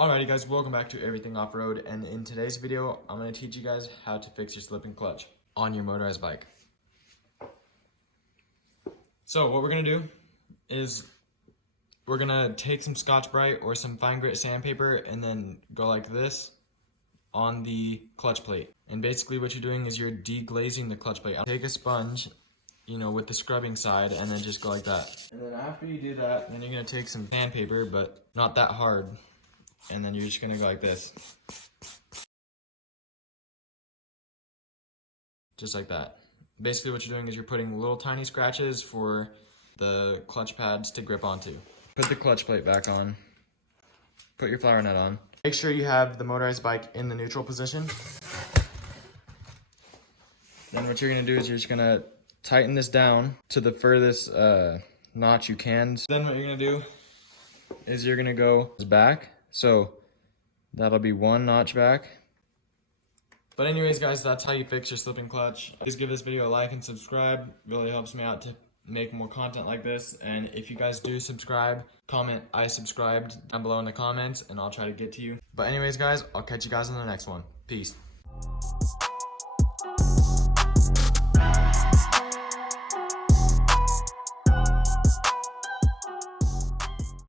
Alrighty guys, welcome back to Everything Off-Road, and in today's video, I'm going to teach you guys how to fix your slipping clutch on your motorized bike. So what we're going to do is we're going to take some Scotch-Brite or some fine grit sandpaper and then go like this on the clutch plate. And basically what you're doing is you're deglazing the clutch plate. Take a sponge, with the scrubbing side, and then just go like that. And then after you do that, then you're going to take some sandpaper, but not that hard. And then you're just gonna go like this. Just like that. Basically what you're doing is you're putting little tiny scratches for the clutch pads to grip onto. Put the clutch plate back on. Put your flower nut on. Make sure you have the motorized bike in the neutral position. Then what you're gonna do is you're just gonna tighten this down to the furthest notch you can. Then what you're gonna do is you're gonna go back. So that'll be one notch back. But anyways guys, that's how you fix your slipping clutch. Please give this video a like and subscribe. It really helps me out to make more content like this. And if you guys do subscribe, comment I subscribed down below in the comments and I'll try to get to you. But anyways guys, I'll catch you guys in the next one. Peace.